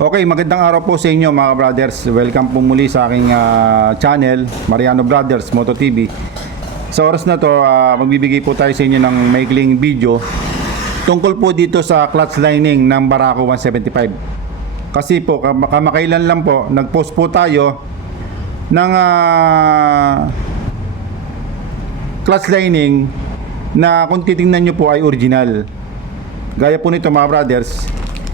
Okay, magandang araw po sa inyo mga brothers. Welcome po muli sa aking channel, Mariano Brothers Moto TV. Sa oras na to, magbibigay po tayo sa inyo ng maikling video tungkol po dito sa clutch lining ng Barako 175. Kasi po, kamakailan lang po, nag-post po tayo ng clutch lining na kung titingnan nyo po ay original. Gaya po nito mga brothers,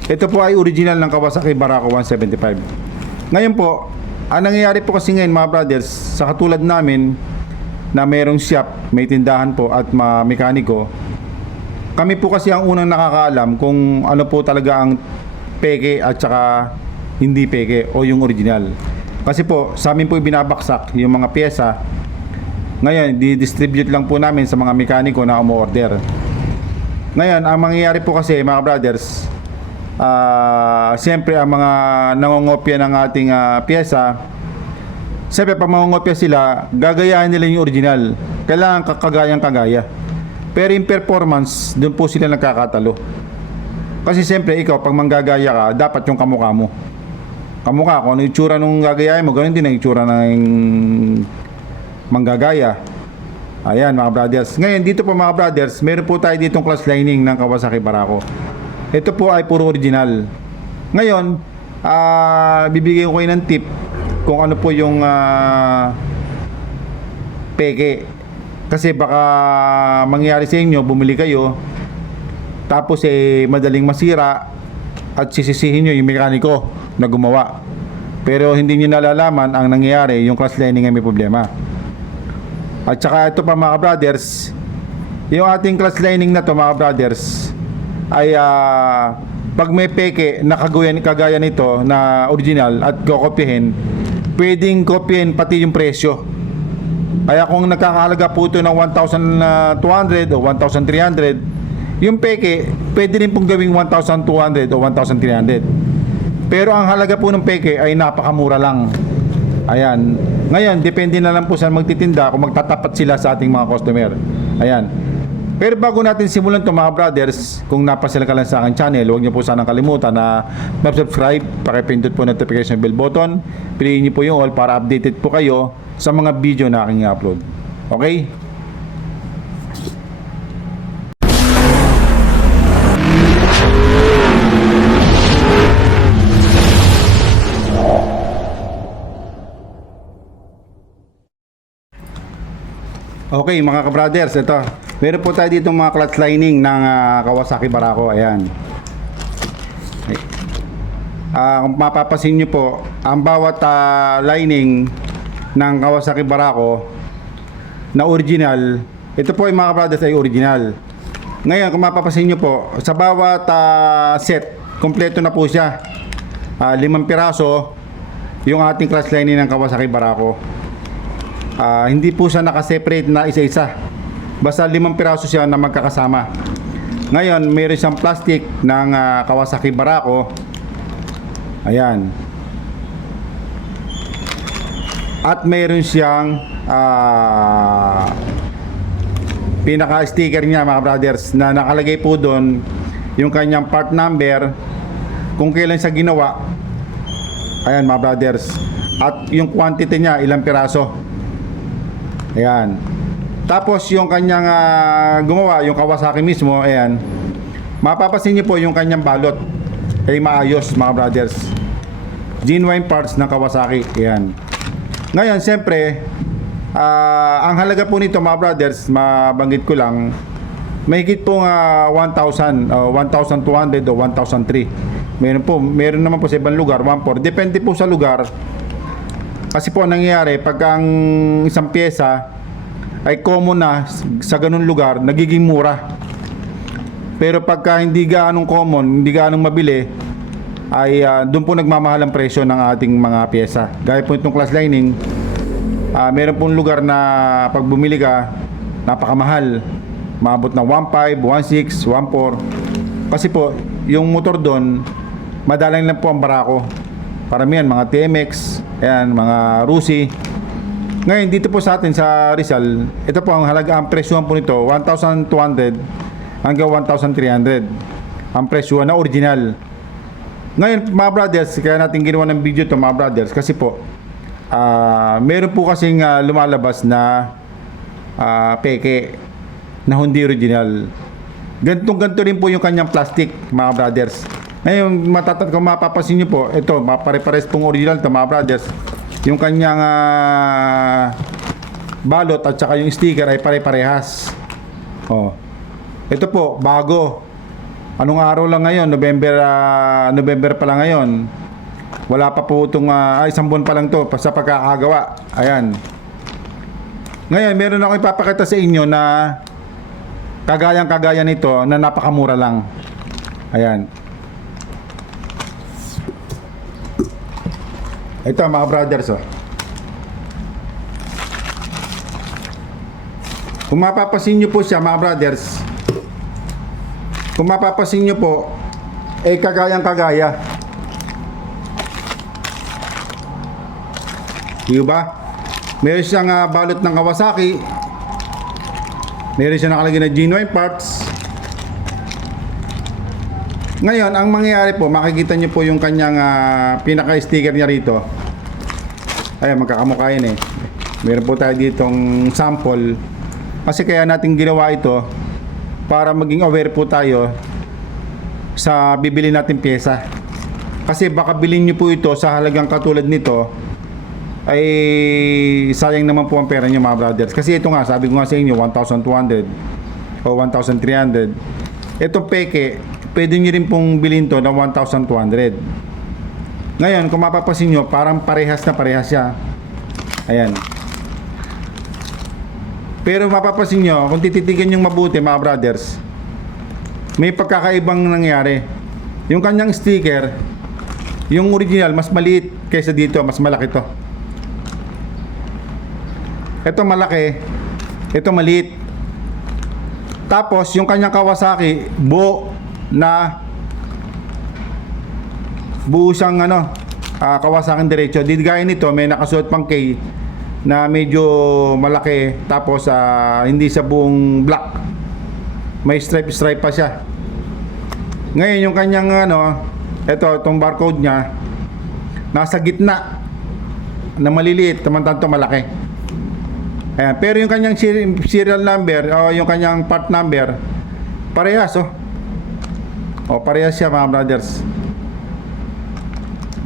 ito po ay original ng Kawasaki Barako 175. Ngayon po, ang nangyayari po kasi ngayon mga brothers, sa katulad namin na mayroong shop, may tindahan po at mekaniko, kami po kasi ang unang nakakaalam kung ano po talaga ang peke at saka hindi peke o yung original. Kasi po, sa amin po ibinabaksak yung mga pyesa. Ngayon, di-distribute lang po namin sa mga mekaniko na umu-order. Ngayon, ang mangyayari po kasi mga brothers, siyempre ang mga nangongopya ng ating pyesa, siyempre pag mangongopya sila, gagayahin nila yung original. Kailangan kagayang-kagaya. Pero yung performance, doon po sila nagkakatalo. Kasi siyempre ikaw, pag manggagaya ka, dapat yung kamukha mo. Kamukha, kung ano yung itsura nung gagayahin mo, ganoon din ang itsura ng manggagaya. Ayan mga brothers. Ngayon dito po mga brothers, meron po tayo ditong clutch lining ng Kawasaki Barako. Ito po ay puro original. Ngayon, bibigyan ko kayo ng tip kung ano po yung peke. Kasi baka mangyari sa inyo, bumili kayo, tapos madaling masira at sisisihin nyo yung mekaniko na gumawa. Pero hindi nyo nalalaman ang nangyayari, yung clutch lining ay may problema. At saka ito pa mga brothers, yung ating clutch lining na to mga brothers, ay pag may peke na kagaya nito na original at kokopyahin, pwedeng kopyahin pati yung presyo. Kaya kung nagkakahalaga po ito ng 1,200 o 1,300, yung peke pwede rin pong gawing 1,200 o 1,300. Pero ang halaga po ng peke ay napakamura lang. Ayan. Ngayon, depende na lang po sa magtitinda kung magtatapat sila sa ating mga customer. Ayan. Pero bago natin simulan ito mga brothers, kung napasila ka lang sa aking channel, huwag niyo po sanang kalimutan na mag-subscribe, pakipindot po notification bell button, piliin niyo po yung all para updated po kayo sa mga video na aking upload. Okay? Okay mga ka-brothers, ito. Meron po tayo dito mga clutch lining ng Kawasaki Barako. Ayan. Kung mapapasin nyo po, ang bawat lining ng Kawasaki Barako na original, ito po ay mga ka-brothers ay original. Ngayon kung mapapasin nyo po, sa bawat set, kompleto na po siya. 5 piraso yung ating clutch lining ng Kawasaki Barako. Hindi po siya nakaseparate na isa-isa. Basta 5 piraso siya na magkakasama. Ngayon, mayroon siyang plastic ng Kawasaki Barako. Ayan. At mayroon siyang pinaka-sticker niya mga brothers na nakalagay po doon yung kanyang part number, kung kailan siya ginawa. Ayan mga brothers. At yung quantity niya, ilang piraso. Ayan. Tapos yung kanyang gumawa, yung Kawasaki mismo, ayan. Mapapasin niyo po yung kanyang balot ay maayos mga brothers. Genuine parts ng Kawasaki. Ayan. Ngayon, siyempre, ang halaga po nito mga brothers, mabanggit ko lang, mahigit po 1,000, 1,200 o 1,003. Meron naman po sa ibang lugar, 1,400. Depende po sa lugar. Kasi po nangyayari, pag ang isang pyesa ay common na sa ganun lugar, nagiging mura. Pero pagka hindi gaanong common, hindi gaanong mabili, ay doon po nagmamahal ang presyo ng ating mga pyesa. Gaya po itong clutch lining, meron pong lugar na pag bumili ka, napakamahal. Maabot ng 1,500, 1,600, 1,400. Kasi po, yung motor doon, madalang lang po ang Barako. Paramihan, mga TMX, ayan, mga Rusi. Ngayon, dito po sa atin sa Rizal, ito po ang halaga, ang presyo po nito, 1,200 hanggang 1,300. Ang presyo na original. Ngayon mga brothers, kaya natin ginawa ng video to mga brothers kasi po meron po kasing lumalabas na peke na hindi original. Ganto rin po yung kanyang plastic mga brothers. Ngayon kung mapapansin nyo po, ito pare-pares pong original to mga brothers. Yung kanyang balot at saka yung sticker ay pare-parehas. Oh. Ito po bago. Anong araw lang ngayon? November pa lang ngayon. Wala pa po itong isang buwan pa lang to sa pagkakagawa. Ayan. Ngayon, meron ako ipapakita sa inyo na kagaya nito na napakamura lang. Ayan. Ito mga brothers oh. Kung mapapasin nyo po siya mga brothers, kung mapapasin nyo po, kagaya. Diba? Meron siyang balot ng Kawasaki. Meron siyang nakalagay na genuine parts. Ngayon, ang mangyayari po, makikita nyo po yung kanyang pinaka-sticker niya rito. Ayan, magkakamukha yun eh. Meron po tayo ditong sample. Kasi kaya natin ginawa ito para maging aware po tayo sa bibili natin pyesa. Kasi baka bilhin nyo po ito sa halagang katulad nito, ay sayang naman po ang pera nyo mga brothers. Kasi ito nga, sabi ko nga sa inyo, 1,200 o 1,300. Itong peke, pwede nyo rin pong bilhin to ng 1,200. Ngayon, kung mapapasin nyo, parang parehas siya. Ayan. Pero mapapasin nyo, kung tititigan yung mabuti mga brothers, may pagkakaibang nangyari. Yung kanyang sticker, yung original, mas maliit kaysa dito, mas malaki to. Ito malaki, ito maliit. Tapos yung kanyang Kawasaki, buo siyang Kawasaki diretso. Di gaya nito, may nakasuot pang K na medyo malaki, tapos hindi sa buong black, may stripe pa siya. Ngayon yung kanyang itong barcode nya nasa gitna na maliliit, samantalang malaki. Ayan. Pero yung kanyang serial number o yung kanyang part number parehas parehas siya mga brothers.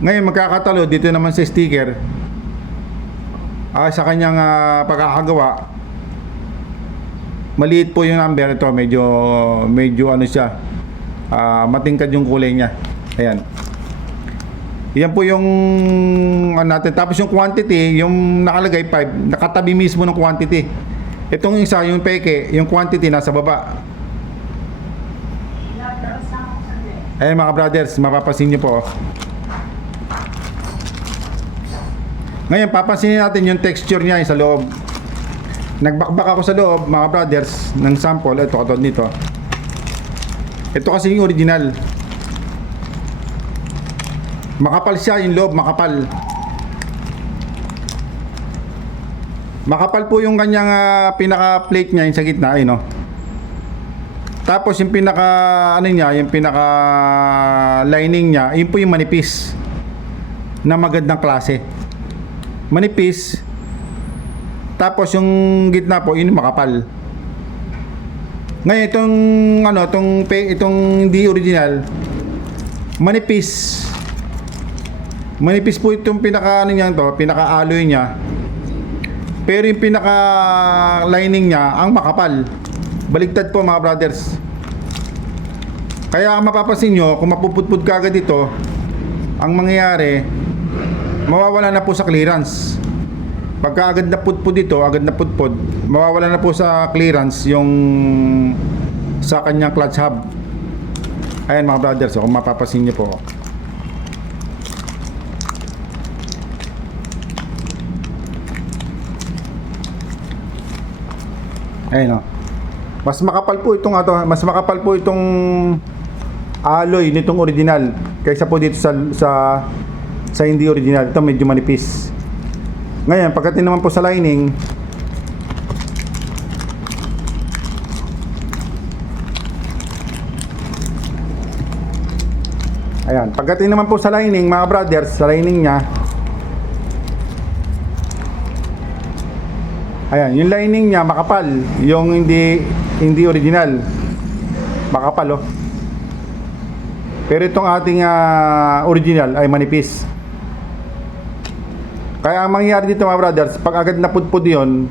Ngayon magkakatalo dito naman sa sticker, sa kanyang pagkakagawa, maliit po yung number. Ito medyo siya, matingkad yung kulay niya. Ayan. Yan po yung natin. Tapos yung quantity, yung nakalagay 5, nakatabi mismo ng quantity. Itong isa, yung peke, yung quantity nasa baba. Ayan mga brothers, mapapasin nyo po. Ngayon, papansinin natin yung texture niya sa loob. Nagbakbak ako sa loob, mga brothers, ng sample. Ito, katulad nito. Ito kasi yung original. Makapal siya, yung loob, makapal. Makapal po yung kanyang pinaka-plate niya, yung sa gitna, ay no. Tapos yung yung pinaka-lining niya, yun po yung manipis. Na magandang klase. Manipis. Tapos yung gitna po, yun makapal. Ngayon itong hindi original, manipis. Manipis po itong pinaka-alloy niya. Pero yung pinaka-lining niya, ang makapal. Baligtad po mga brothers. Kaya mapapansin nyo, kung mapupudpud ka agad ito, ang mangyayari, mawawala na po sa clearance. Pagka agad na pudpud ito, mawawala na po sa clearance yung sa kanyang clutch hub. Ayan mga brothers, kung mapapansin nyo po. Ayan mas makapal po itong alloy nitong original kaysa po dito sa hindi original. Ito medyo manipis. Ngayon, pagdating naman po sa lining, Ayan, pagdating naman po sa lining mga brothers, sa lining niya, ayan, yung lining niya makapal, yung hindi original, makapal oh. Pero itong ating original ay manipis. Kaya ang mangyayari dito mga brothers, pag agad napudpud yun,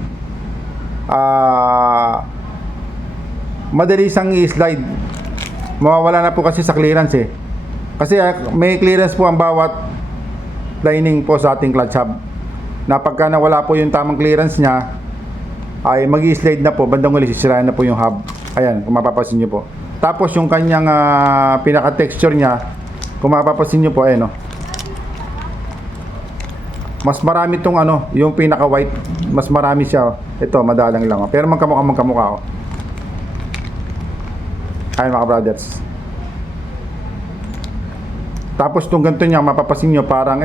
madali siyang i-slide. Mawawala na po kasi sa clearance eh. Kasi may clearance po ang bawat lining po sa ating clutch hub. Na pagka nawala po yung tamang clearance niya, ay mag-i-slide na po, bandang uli sisirain na po yung hub. Ayan, kung mapapansin nyo po. Tapos yung kanyang pinaka-texture niya, kung mapapansin nyo po, ayan o. Mas marami itong yung pinaka-white, mas marami siya. Ito, madalang lang. Pero magkamukha. Ayan mga brothers. Tapos itong ganito niya, mapapansin nyo, parang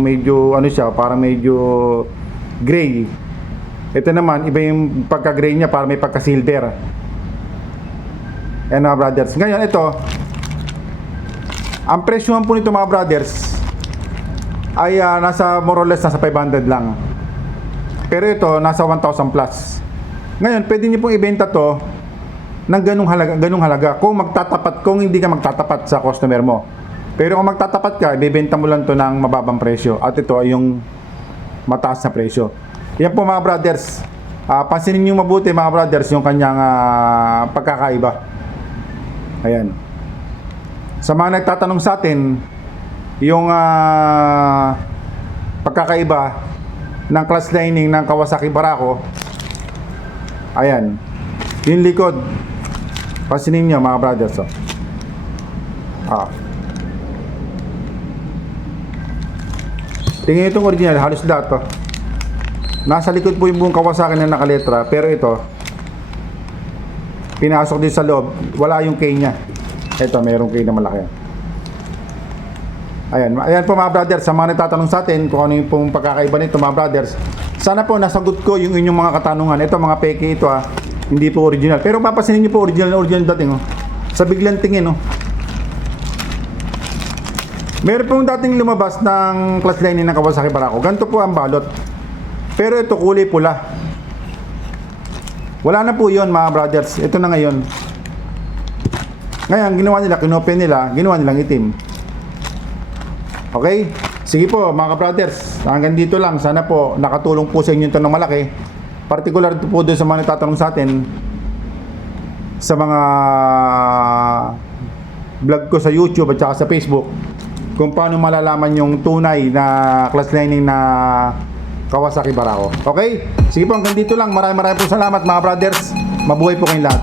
medyo, parang medyo gray. Ito naman, iba yung pagka-gray niya, parang may pagka-silver. Ayan mga brothers. Ngayon, ito, ang presyohan po nito mga brothers, ay nasa more or less nasa 500 lang. Pero ito nasa 1,000 plus. Ngayon pwede niyo pong ibenta to ng ganung halaga kung hindi ka magtatapat sa customer mo. Pero kung magtatapat ka, ibebenta mo lang to ng mababang presyo. At ito ay yung mataas na presyo. Yan po mga brothers. Pansinin niyo mabuti mga brothers yung kanyang pagkakaiba. Ayan. Sa mga nagtatanong sa atin, yung pagkakaiba ng clutch lining ng Kawasaki Barako, ayan, yung likod, pansinin nyo mga brothers tingin itong original, halos lahat nasa likod po yung buong Kawasaki na nakaletra, pero ito pinasok din sa loob, wala yung K nya. Ito, mayroong K na malaki. Ayan po mga brothers, sa mga nagtatanong sa atin kung ano yung pong pagkakaiba nito mga brothers, sana po nasagot ko yung inyong mga katanungan. Ito mga peke ito hindi po original. Pero papasinin nyo po original dating sa biglang tingin Meron pong dating lumabas ng clutch lining ng Kawasaki Barako. Ganito po ang balot. Pero ito kulay pula. Wala na po yon mga brothers. Ito na ngayon. Ngayon ginawa nila, kinopen nila, ginawa nilang itim. Okay? Sige po mga brothers, hanggang dito lang. Sana po nakatulong po sa inyo ito ng malaki. Particular po doon sa mga nagtatanong sa atin sa mga vlog ko sa YouTube at saka sa Facebook kung paano malalaman yung tunay na clutch lining na Kawasaki Barako. Okay? Sige po hanggang dito lang. Maraming po salamat mga brothers. Mabuhay po kayong lahat.